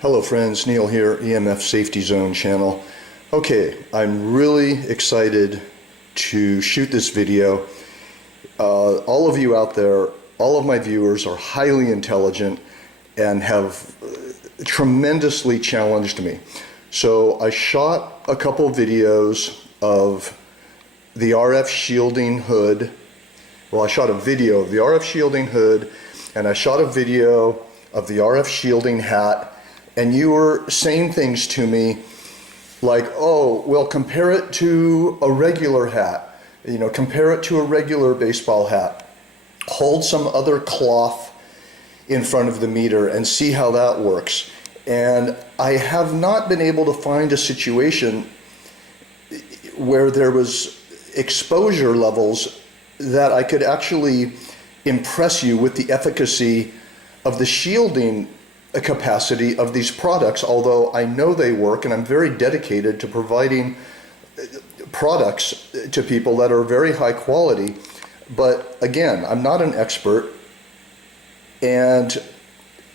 Hello friends, Neil here, EMF Safety Zone channel. Okay, I'm really excited to shoot this video. All of you out there, all of my viewers are highly intelligent and have tremendously challenged me. So I shot a couple videos of the RF shielding hood. Well, I shot a video of the RF shielding hood, and I shot a video of the RF shielding hat. And you were saying things to me like, oh, well, compare it to a regular hat. You know, compare it to a regular baseball hat. Hold some other cloth in front of the meter and see how that works. And I have not been able to find a situation where there was exposure levels that I could actually impress you with the efficacy of the shielding capacity of these products, although I know they work, and I'm very dedicated to providing products to people that are very high quality. But again, I'm not an expert, and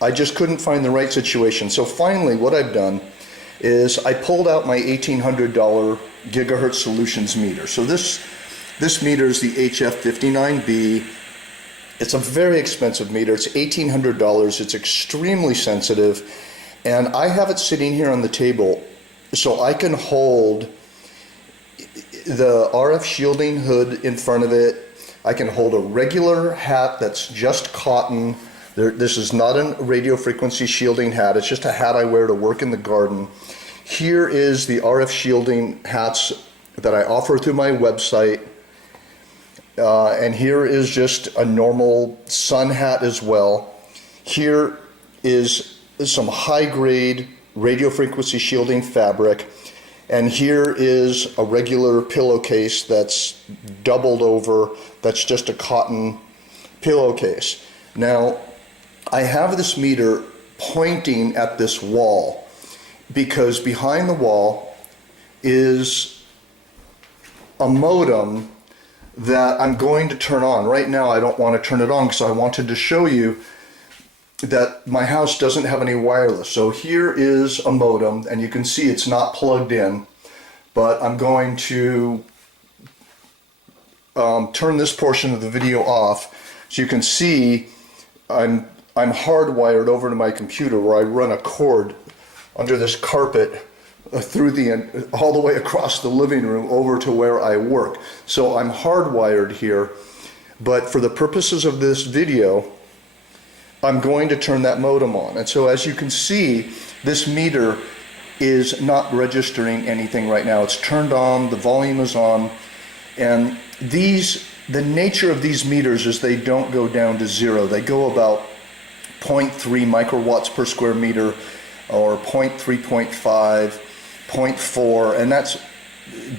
I just couldn't find the right situation. So finally, what I've done is I pulled out my $1,800 gigahertz solutions meter. So this meter is the HF59B. It's a very expensive meter. It's $1,800. It's extremely sensitive. And I have it sitting here on the table so I can hold the RF shielding hood in front of it. I can hold a regular hat that's just cotton. This is not a radio frequency shielding hat. It's just a hat I wear to work in the garden. Here is the RF shielding hats that I offer through my website. And here is just a normal sun hat as well. Here is some high-grade radio frequency shielding fabric. And here is a regular pillowcase that's doubled over, that's just a cotton pillowcase. Now, I have this meter pointing at this wall because behind the wall is a modem that I'm going to turn on. Right now I don't want to turn it on because I wanted to show you that my house doesn't have any wireless. So here is a modem, and you can see it's not plugged in, but I'm going to turn this portion of the video off so you can see I'm hardwired over to my computer where I run a cord under this carpet through all the way across the living room over to where I work. So I'm hardwired here, but for the purposes of this video, I'm going to turn that modem on. And so as you can see, this meter is not registering anything right now. It's turned on, the volume is on, and the nature of these meters is they don't go down to zero. They go about 0.3 microwatts per square meter, or 0.3, 0.4, and that's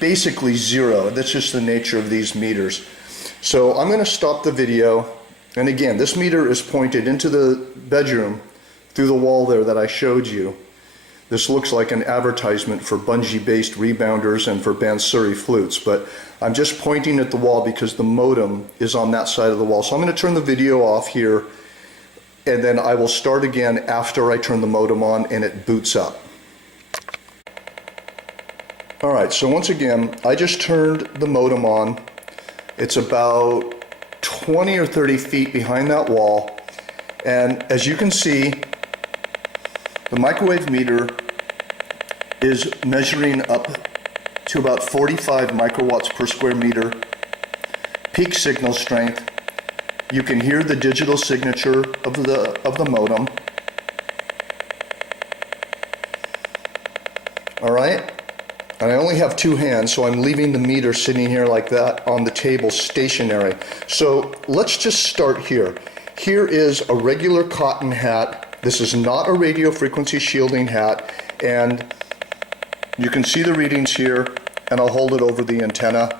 basically zero. That's just the nature of these meters. So I'm going to stop the video, and again, this meter is pointed into the bedroom through the wall there that I showed you. This looks like an advertisement for bungee-based rebounders and for Bansuri flutes, but I'm just pointing at the wall because the modem is on that side of the wall. So I'm going to turn the video off here, and then I will start again after I turn the modem on and it boots up. Alright, so once again, I just turned the modem on. It's about 20 or 30 feet behind that wall, and as you can see, the microwave meter is measuring up to about 45 microwatts per square meter, peak signal strength. You can hear the digital signature of the modem. Alright? And I only have two hands, so I'm leaving the meter sitting here like that on the table stationary. So let's just start here. Here is a regular cotton hat. This is not a radio frequency shielding hat, and you can see the readings here, and I'll hold it over the antenna.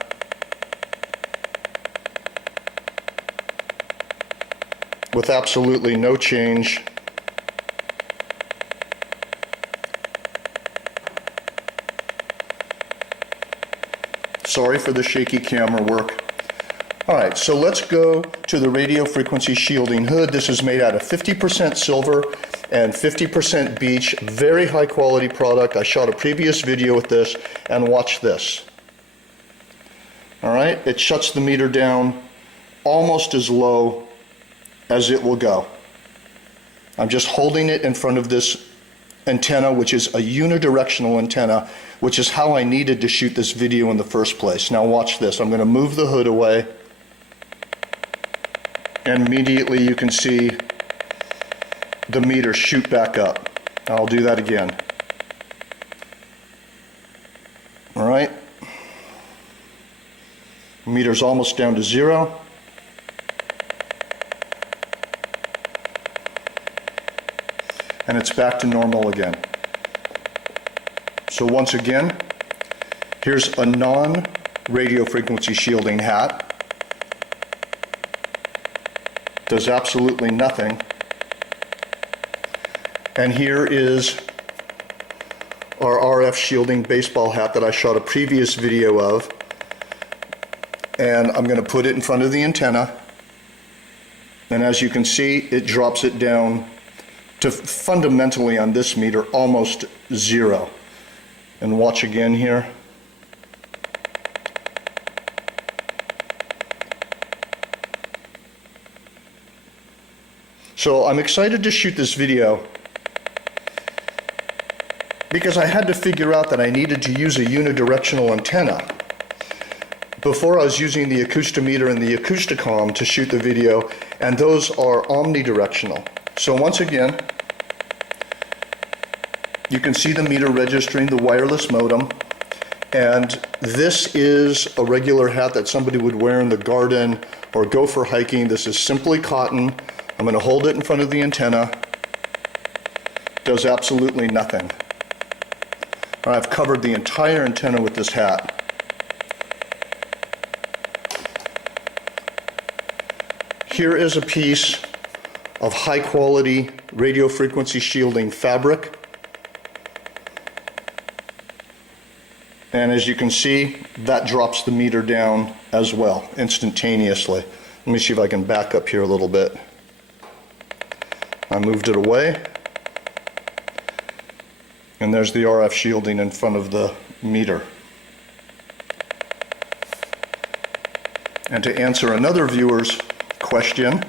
With absolutely no change. Sorry for the shaky camera work. Alright, so let's go to the radio frequency shielding hood. This is made out of 50% silver and 50% beech, very high quality product. I shot a previous video with this, and watch this. All right, it shuts the meter down almost as low as it will go. I'm just holding it in front of this antenna, which is a unidirectional antenna, which is how I needed to shoot this video in the first place. Now watch this. I'm going to move the hood away, and immediately you can see the meter shoot back up. I'll do that again. All right. Meter's almost down to 0. And it's back to normal again. So once again, here's a non-radio frequency shielding hat. Does absolutely nothing. And here is our RF shielding baseball hat that I shot a previous video of. And I'm going to put it in front of the antenna. And as you can see, it drops it down to fundamentally on this meter almost 0. And watch again here. So I'm excited to shoot this video because I had to figure out that I needed to use a unidirectional antenna. Before I was using the acoustometer and the acousticom to shoot the video, and those are omnidirectional. So once again, you can see the meter registering the wireless modem, and this is a regular hat that somebody would wear in the garden or go for hiking. This is simply cotton. I'm going to hold it in front of the antenna. Does absolutely nothing. I've covered the entire antenna with this hat. Here is a piece of high quality radio frequency shielding fabric. And as you can see, that drops the meter down as well, instantaneously. Let me see if I can back up here a little bit. I moved it away. And there's the RF shielding in front of the meter. And to answer another viewer's question,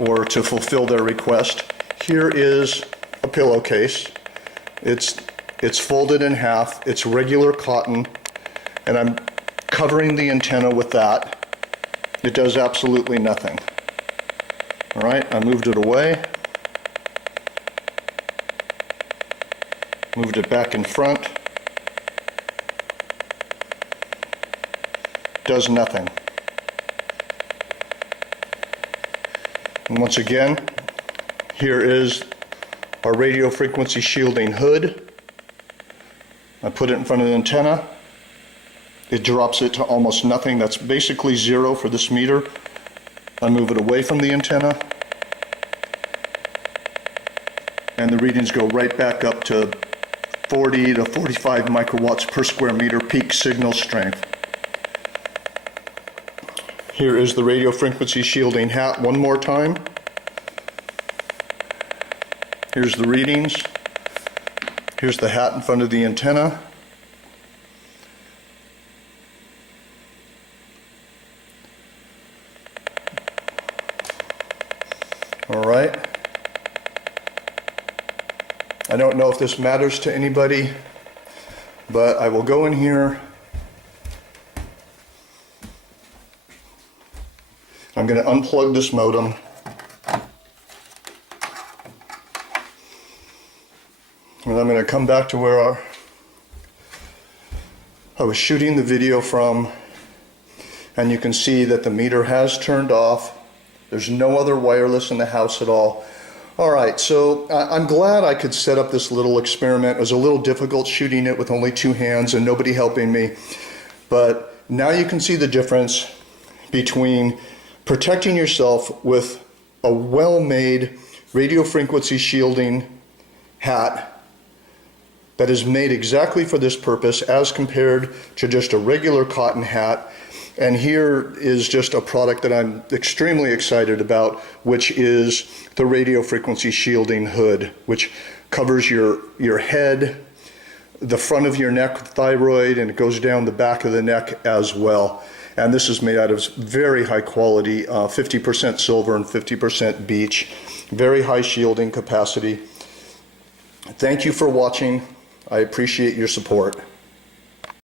or to fulfill their request, here is a pillowcase. It's folded in half, it's regular cotton, and I'm covering the antenna with that. It does absolutely nothing. All right, I moved it away, moved it back in front, does nothing. And once again, here is our radio frequency shielding hood. I put it in front of the antenna. It drops it to almost nothing. That's basically 0 for this meter. I move it away from the antenna, and the readings go right back up to 40 to 45 microwatts per square meter peak signal strength. Here is the radio frequency shielding hat one more time. Here's the readings. Here's the hat in front of the antenna. All right. I don't know if this matters to anybody, but I will go in here. I'm going to unplug this modem. And I'm going to come back to where I was shooting the video from, and you can see that the meter has turned off. There's no other wireless in the house at all. All right, so I'm glad I could set up this little experiment. It was a little difficult shooting it with only 2 hands and nobody helping me. But now you can see the difference between protecting yourself with a well-made radio frequency shielding hat that is made exactly for this purpose as compared to just a regular cotton hat. And here is just a product that I'm extremely excited about, which is the radio frequency shielding hood, which covers your head, the front of your neck, thyroid, and it goes down the back of the neck as well. And this is made out of very high quality, 50% silver and 50% beech, very high shielding capacity. Thank you for watching. I appreciate your support.